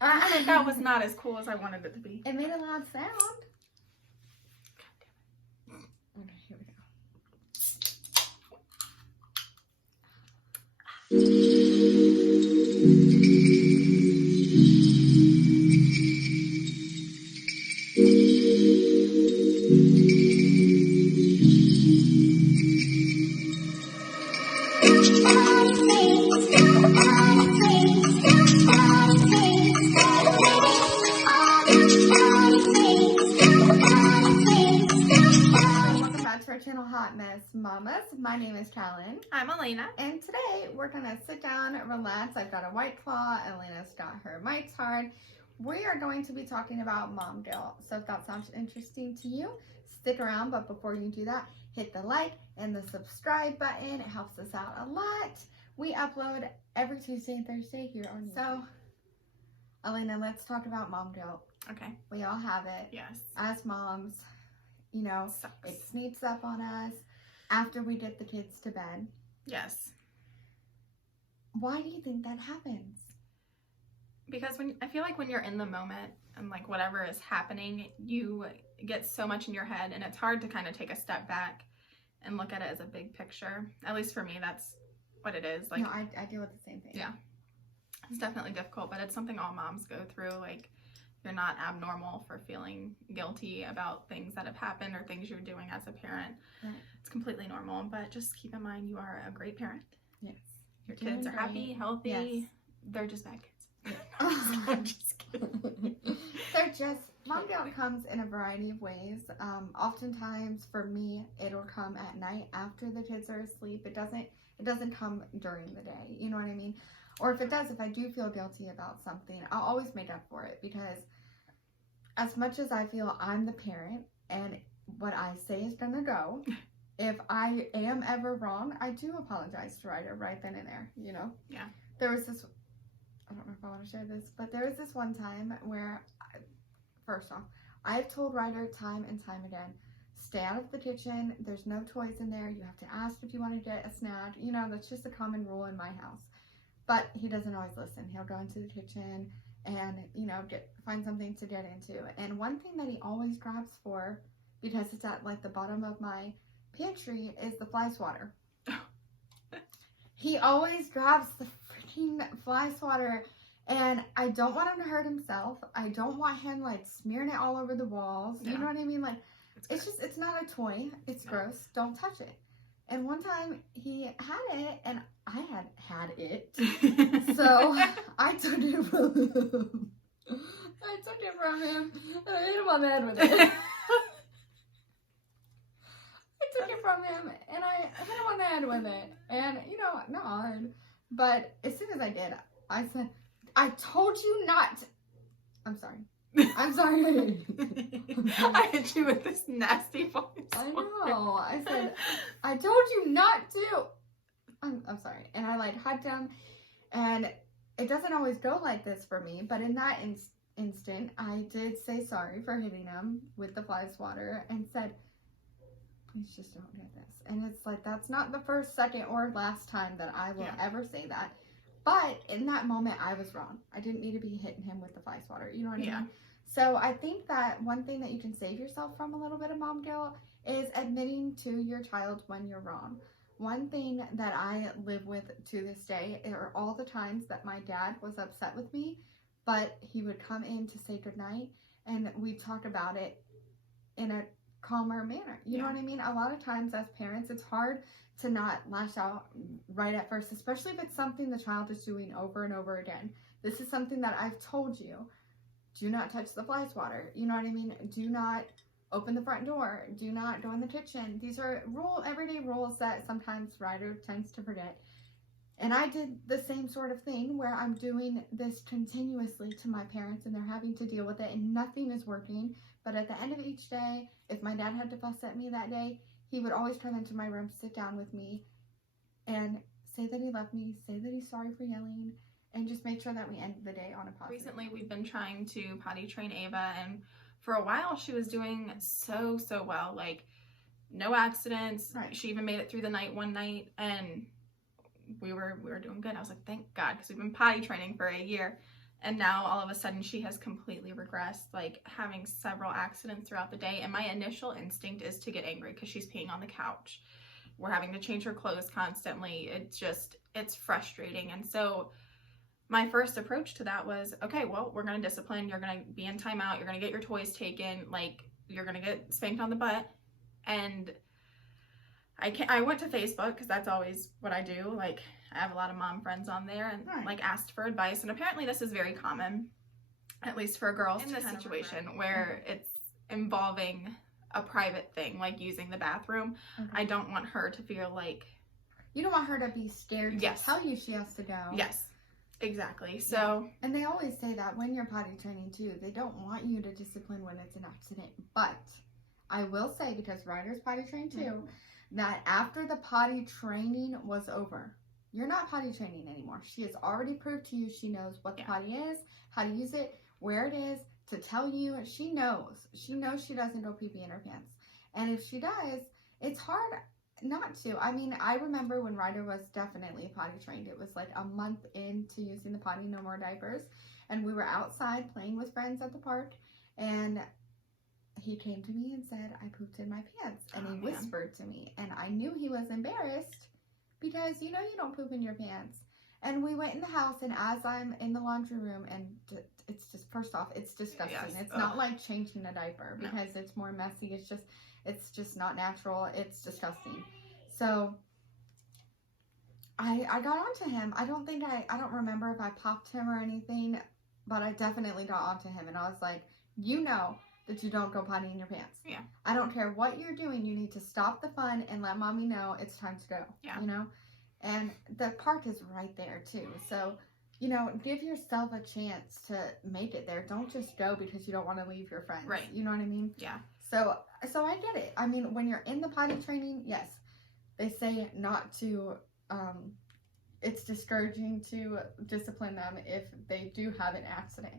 That was not as cool as I wanted it to be. It made a loud sound. Okay, here we go. Welcome back to our channel, Hot Mess Mamas. My name is Callan. I'm Elaynna. And today we're gonna sit down, relax. I've got a White Claw, and Lena's got her Mike's Hard. We are going to be talking about mom guilt. So if that sounds interesting to you, stick around. But before you do that, hit the like and the subscribe button. It helps us out a lot. We upload every Tuesday and Thursday here on YouTube. So, Elaynna, let's talk about mom guilt. Okay. We all have it. Yes. As moms, you know, Sucks. it sneaks up on us after we get the kids to bed. Yes. Why do you think that happens? Because I feel like when you're in the moment and like whatever is happening, you get so much in your head, and it's hard to kind of take a step back and look at it as a big picture. At least for me, that's what it is. Like, No, I deal with the same thing. Yeah. It's definitely difficult, but it's something all moms go through. Like, you're not abnormal for feeling guilty about things that have happened or things you're doing as a parent. Right. It's completely normal, but just keep in mind you are a great parent. Yes. Your Doing kids are great. happy, healthy. Yes. They're just bad kids. I'm just kidding. Mom guilt comes in a variety of ways. Oftentimes for me, it'll come at night after the kids are asleep. It doesn't come during the day. You know what I mean? Or if it does, if I do feel guilty about something, I'll always make up for it, because as much as I feel I'm the parent and what I say is gonna go, if I am ever wrong, I do apologize to Ryder right then and there, you know? Yeah. There was this, I don't know if I want to share this, but there was this one time where, first off, I've told Ryder time and time again, stay out of the kitchen, there's no toys in there, you have to ask if you want to get a snack, you know, that's just a common rule in my house. But he doesn't always listen. He'll go into the kitchen and, you know, find something to get into. And one thing that he always grabs for, because it's at like the bottom of my pantry, is the Flyswatter. He always grabs the freaking Flyswatter, and I don't want him to hurt himself. I don't want him like smearing it all over the walls. Yeah. You know what I mean? Like, It's it's not a toy. It's gross. Don't touch it. And one time he had it, and I had it. So I took it from him. And I hit him on the head with it. I took it from him, and I hit him on the head with it. And, you know, not hard. But as soon as I did, I said, I told you not. I'm sorry. I'm sorry. I hit you with this nasty voice. I know. I said, I told you not to. I'm sorry. And I like hugged him, and it doesn't always go like this for me, but in that instant, I did say sorry for hitting him with the Flyswatter and said, please just don't do this. And it's like, that's not the first, second, or last time that I will ever say that. But in that moment, I was wrong. I didn't need to be hitting him with the Flyswatter. You know what I mean? So I think that one thing that you can save yourself from a little bit of mom guilt is admitting to your child when you're wrong. One thing that I live with to this day are all the times that my dad was upset with me, but he would come in to say goodnight, and we'd talk about it in a calmer manner. You know what I mean? A lot of times as parents, it's hard to not lash out right at first, especially if it's something the child is doing over and over again. This is something that I've told you. Do not touch the Flyswatter. You know what I mean? Do not open the front door. Do not go in the kitchen. These are everyday rules that sometimes Ryder tends to forget. And I did the same sort of thing where I'm doing this continuously to my parents, and they're having to deal with it, and nothing is working. But at the end of each day, if my dad had to fuss at me that day, he would always come into my room, sit down with me, and say that he loved me, say that he's sorry for yelling, and just make sure that we end the day on a positive. Recently, we've been trying to potty train Ava, and for a while, she was doing so well. Like, no accidents. Right. She even made it through the night one night, and we were doing good. I was like, thank God, because we've been potty training for a year. And now all of a sudden she has completely regressed, like having several accidents throughout the day. And my initial instinct is to get angry because she's peeing on the couch. We're having to change her clothes constantly. It's frustrating. And so my first approach to that was, okay, well, we're going to discipline. You're going to be in timeout. You're going to get your toys taken. Like, you're going to get spanked on the butt. And I went to Facebook because that's always what I do. Like, I have a lot of mom friends on there and like asked for advice. And apparently this is very common, at least for girls in this situation where it's involving a private thing, like using the bathroom. I don't want her to feel like... You don't want her to be scared to tell you she has to go. Yes, exactly. So... And they always say that when you're potty training too, they don't want you to discipline when it's an accident. But I will say, because Ryder's potty trained too, that after the potty training was over, you're not potty training anymore. She has already proved to you she knows what the potty is, how to use it, where it is, to tell you. She knows. She knows she doesn't go pee-pee in her pants. And if she does, it's hard not to. I mean, I remember when Ryder was definitely potty trained. It was like a month into using the potty, no more diapers. And we were outside playing with friends at the park. And he came to me and said, I pooped in my pants. And he whispered to me. And I knew he was embarrassed because you know you don't poop in your pants. And we went in the house, and as I'm in the laundry room, and it's just, first off, it's disgusting. It's not like changing a diaper because it's more messy. It's just not natural. It's disgusting. So I got onto him. I don't remember if I popped him or anything, but I definitely got onto him. And I was like, you know that you don't go potty in your pants. Yeah. I don't care what you're doing. You need to stop the fun and let mommy know it's time to go. Yeah. You know? And the park is right there too. So, you know, give yourself a chance to make it there. Don't just go because you don't want to leave your friends. Right. You know what I mean? Yeah. So I get it. I mean, when you're in the potty training, yes, they say not to, it's discouraging to discipline them if they do have an accident.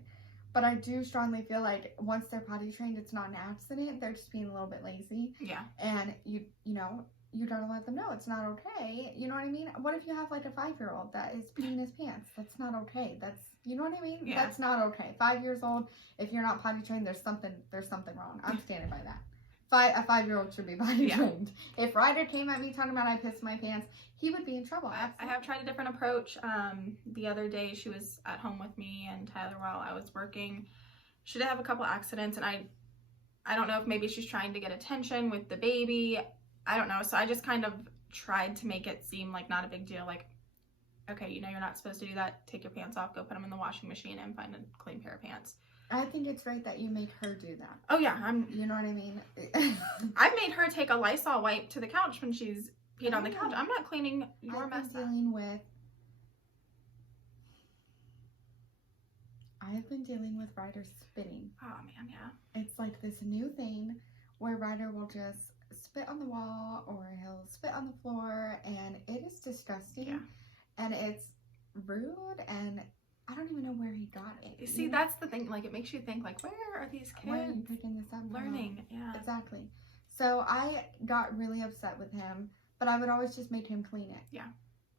But I do strongly feel like once they're potty trained, it's not an accident. They're just being a little bit lazy. Yeah. And you know, you gotta let them know it's not okay. You know what I mean? What if you have like a 5-year-old that is peeing his pants? That's not okay. You know what I mean? Yeah. That's not okay. 5 years old, if you're not potty trained, there's something wrong. I'm standing by that. A 5-year-old should be potty trained. If Ryder came at me talking about I pissed my pants, he would be in trouble. I have tried a different approach. The other day she was at home with me and Tyler while I was working. She did have a couple accidents, and I don't know if maybe she's trying to get attention with the baby. I don't know. So I just kind of tried to make it seem like not a big deal. Like, okay, you know you're not supposed to do that. Take your pants off, go put them in the washing machine, and find a clean pair of pants. I think it's great that you make her do that. Oh yeah, you know what I mean? I've made her take a Lysol wipe to the couch when she's peed on the couch. I'm not cleaning your mess up. I've been dealing with Ryder spitting. Oh man, yeah. It's like this new thing where Ryder will just spit on the wall or he'll spit on the floor, and it is disgusting. Yeah. And it's rude, and I don't even know where he got it. You see, that's the thing. Like, it makes you think, like, where are these kids? Why are you picking this up? Learning, yeah. Exactly. So I got really upset with him, but I would always just make him clean it. Yeah.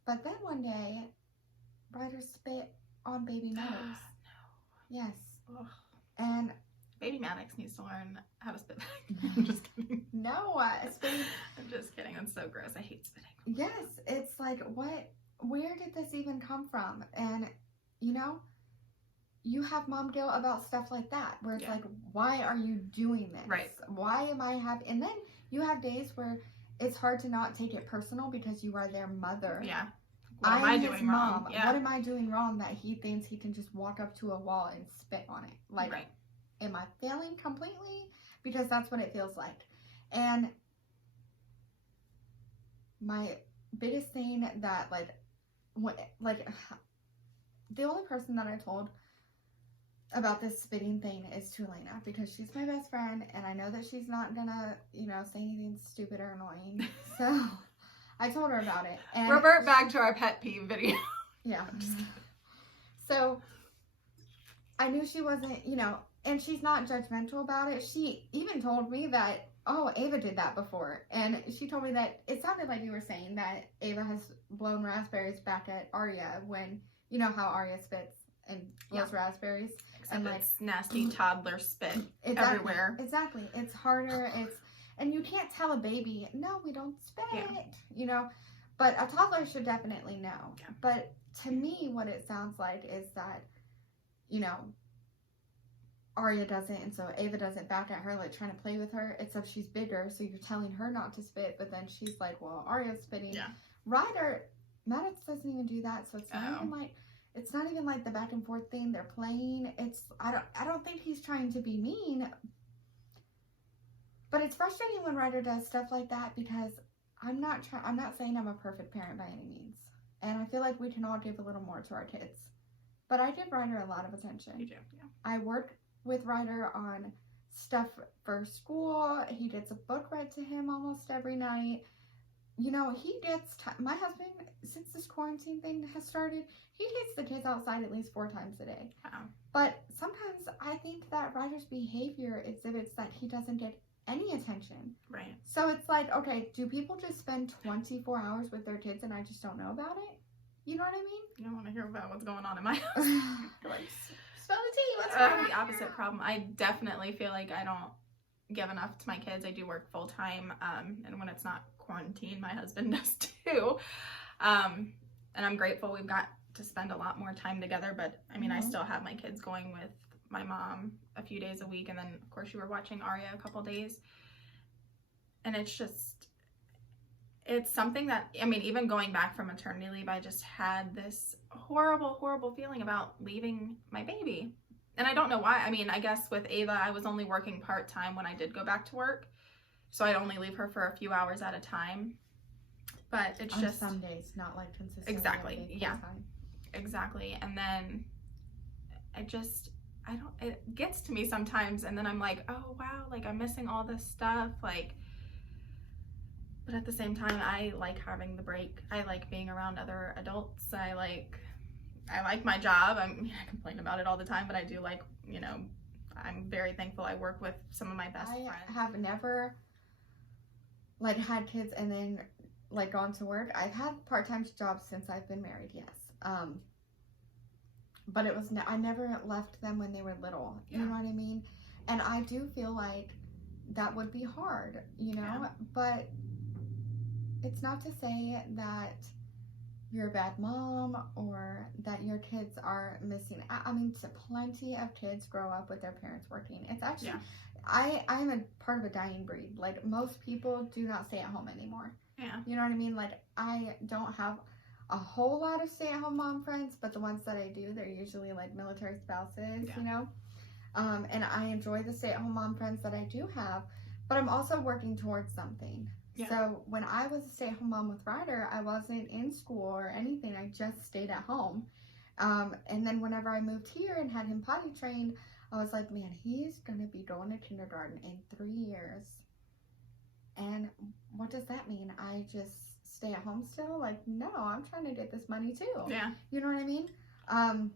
But then one day, Ryder spit on baby Maddox. No. Yes. Ugh. And baby Maddox needs to learn how to spit back. I'm just kidding. No, spitting. I'm just kidding. That's so gross. I hate spitting. Yes. It's like, where did this even come from? And, you know, you have mom guilt about stuff like that, where it's like, why are you doing this? Right. Why am I having, and then you have days where it's hard to not take it personal because you are their mother. Yeah. What am I doing wrong? Yeah. What am I doing wrong that he thinks he can just walk up to a wall and spit on it? Like, am I failing completely? Because that's what it feels like. And my biggest thing that, the only person that I told about this spitting thing is to Elaynna, because she's my best friend, and I know that she's not gonna, you know, say anything stupid or annoying. So I told her about it. And revert back to our pet peeve video. Yeah. So I knew she wasn't, you know, and she's not judgmental about it. She even told me that, oh, Ava did that before. And she told me that it sounded like you were saying that Ava has blown raspberries back at Arya when, you know how Arya spits and blows raspberries. Except and it's nasty toddler spit exactly, everywhere. Exactly. It's harder. And you can't tell a baby, no, we don't spit, you know. But a toddler should definitely know. Yeah. But to me, what it sounds like is that, you know, Arya doesn't, and so Ava doesn't back at her, like, trying to play with her, except she's bigger, so you're telling her not to spit, but then she's like, well, Arya's spitting. Yeah. Ryder, Maddox doesn't even do that, so it's not even like the back and forth thing they're playing. I don't think he's trying to be mean, but it's frustrating when Ryder does stuff like that, because I'm not saying I'm a perfect parent by any means, and I feel like we can all give a little more to our kids, but I give Ryder a lot of attention. You do, yeah. I work with Ryder on stuff for school. He gets a book read to him almost every night. You know, he gets my husband, since this quarantine thing has started, he takes the kids outside at least 4 times a day. Wow. But sometimes I think that Ryder's behavior exhibits that he doesn't get any attention. Right. So it's like, okay, do people just spend 24 hours with their kids and I just don't know about it? You know what I mean? You don't want to hear about what's going on in my house. Like, spell the tea. What's I going have on the opposite here? problem. I definitely feel like I don't give enough to my kids. I do work full time, and when it's not quarantine, my husband does too. And I'm grateful we've got to spend a lot more time together. But I mean, I still have my kids going with my mom a few days a week, and then of course you were watching Arya a couple days, and it's something that, I mean, even going back from maternity leave, I just had this horrible feeling about leaving my baby. And I don't know why. I mean, I guess with Ava, I was only working part-time when I did go back to work. So I'd only leave her for a few hours at a time. But it's on just... some days, not like consistently. Exactly, yeah. Exactly. And then it gets to me sometimes, and then I'm like, oh, wow, like, I'm missing all this stuff, like... But at the same time, I like having the break. I like being around other adults. I like my job. I complain about it all the time, but I do like, you know, I'm very thankful I work with some of my best friends. I have never, like, had kids and then, like, gone to work. I've had part-time jobs since I've been married, yes. But it was, I never left them when they were little. You know what I mean? And I do feel like that would be hard, you know? But it's not to say that you're a bad mom or that your kids are missing. I mean, plenty of kids grow up with their parents working. It's actually, I'm a part of a dying breed. Like, most people do not stay at home anymore. Yeah. You know what I mean? Like, I don't have a whole lot of stay-at-home mom friends, but the ones that I do, they're usually like military spouses, you know? And I enjoy the stay-at-home mom friends that I do have, but I'm also working towards something. Yeah. So when I was a stay-at-home mom with Ryder, I wasn't in school or anything. I just stayed at home. And then whenever I moved here and had him potty trained, I was like, man, he's going to be going to kindergarten in 3 years. And what does that mean? I just stay at home still? Like, no, I'm trying to get this money too. Yeah. You know what I mean? And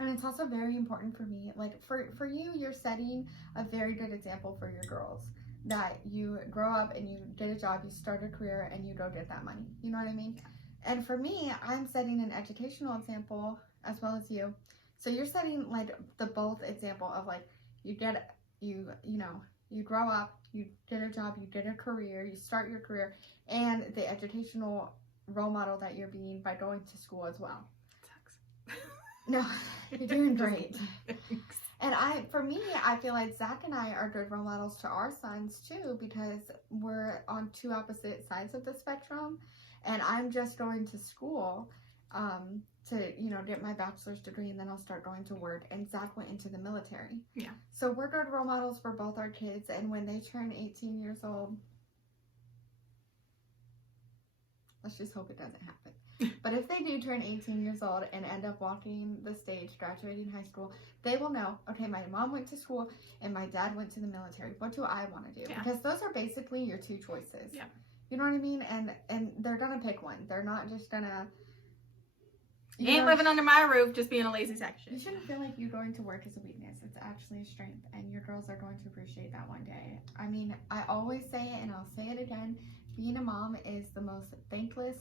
it's also very important for me. Like, for you, you're setting a very good example for your girls. That you grow up and you get a job, you start a career, and you go get that money. You know what I mean? Yeah. And for me, I'm setting an educational example as well as you. So you're setting, like, the both example of, like, you grow up, you get a job, you get a career, you start your career, and the educational role model that you're being by going to school as well. Sucks. No, you're doing great. And for me, I feel like Zach and I are good role models to our sons too, because we're on 2 opposite sides of the spectrum. And I'm just going to school to, you know, get my bachelor's degree, and then I'll start going to work. And Zach went into the military. Yeah. So we're good role models for both our kids. And when they turn 18 years old, let's just hope it doesn't happen. But if they do turn 18 years old and end up walking the stage, graduating high school, they will know, okay, my mom went to school and my dad went to the military. What do I want to do? Yeah. Because those are basically your 2 choices. Yeah. You know what I mean? And they're going to pick one. They're not just going to... You ain't living under my roof just being a lazy section. You shouldn't feel like you going to work is a weakness. It's actually a strength, and your girls are going to appreciate that one day. I mean, I always say it, and I'll say it again. Being a mom is the most thankless,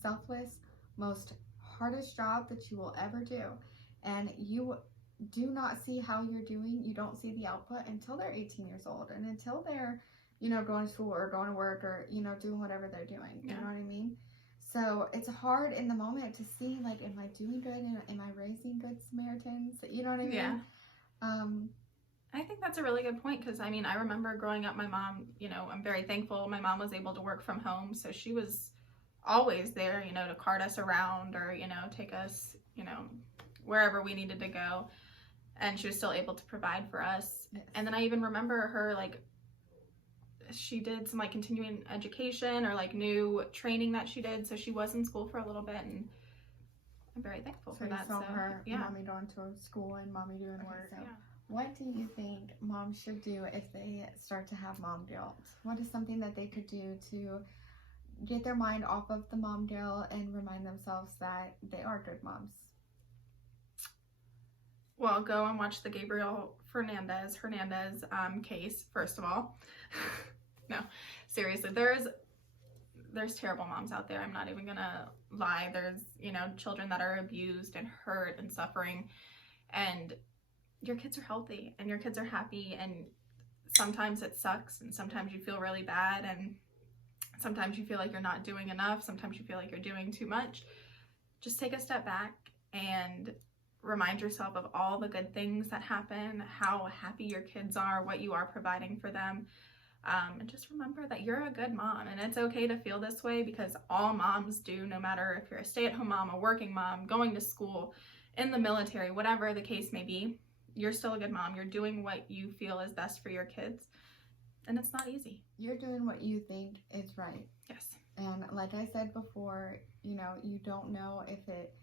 selfless, most hardest job that you will ever do. and you do not see how you're doing. You don't see the output until they're 18 years old and until they're, going to school or going to work or, doing whatever they're doing. You know what I mean? So it's hard in the moment to see, like, am I doing good? Am I raising good Samaritans? You know what I mean? Yeah. I think that's a really good point because, I remember growing up, my mom, I'm very thankful my mom was able to work from home. So she was always there, to cart us around or, take us, wherever we needed to go. And she was still able to provide for us. Yes. And then I even remember her, like, she did some, like, continuing education or, like, new training that she did. So she was in school for a little bit, and I'm very thankful for that. So her, yeah. mommy going to school and mommy doing work. So yeah. What do you think moms should do if they start to have mom guilt? What is something that they could do to get their mind off of the mom guilt and remind themselves that they are good moms? Well, go and watch the Gabriel Hernandez case, first of all. No, seriously, there's terrible moms out there. I'm not even gonna lie. There's, children that are abused and hurt and suffering, and your kids are healthy and your kids are happy, and sometimes it sucks and sometimes you feel really bad and sometimes you feel like you're not doing enough. Sometimes you feel like you're doing too much. Just take a step back and remind yourself of all the good things that happen, how happy your kids are, what you are providing for them. And just remember that you're a good mom, and it's okay to feel this way because all moms do, no matter if you're a stay-at-home mom, a working mom, going to school, in the military, whatever the case may be, you're still a good mom. You're doing what you feel is best for your kids, and it's not easy. You're doing what you think is right. Yes. And like I said before, you don't know if it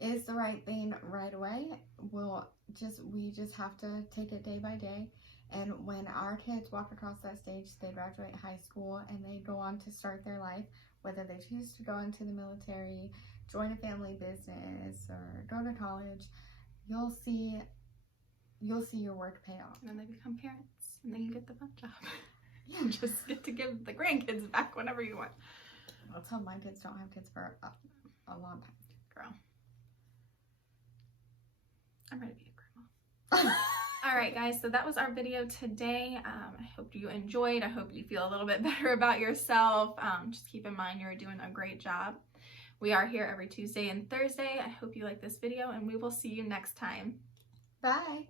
is the right thing right away. We just have to take it day by day. And when our kids walk across that stage, they graduate high school and they go on to start their life, whether they choose to go into the military, join a family business, or go to college, you'll see your work pay off. And then they become parents, and then you get the fun job. You just get to give the grandkids back whenever you want. I'll tell my kids don't have kids for a long time. Girl. I'm ready to be a grandma. All right, guys, so that was our video today. I hope you enjoyed. I hope you feel a little bit better about yourself. Just keep in mind you're doing a great job. We are here every Tuesday and Thursday. I hope you like this video, and we will see you next time. Bye.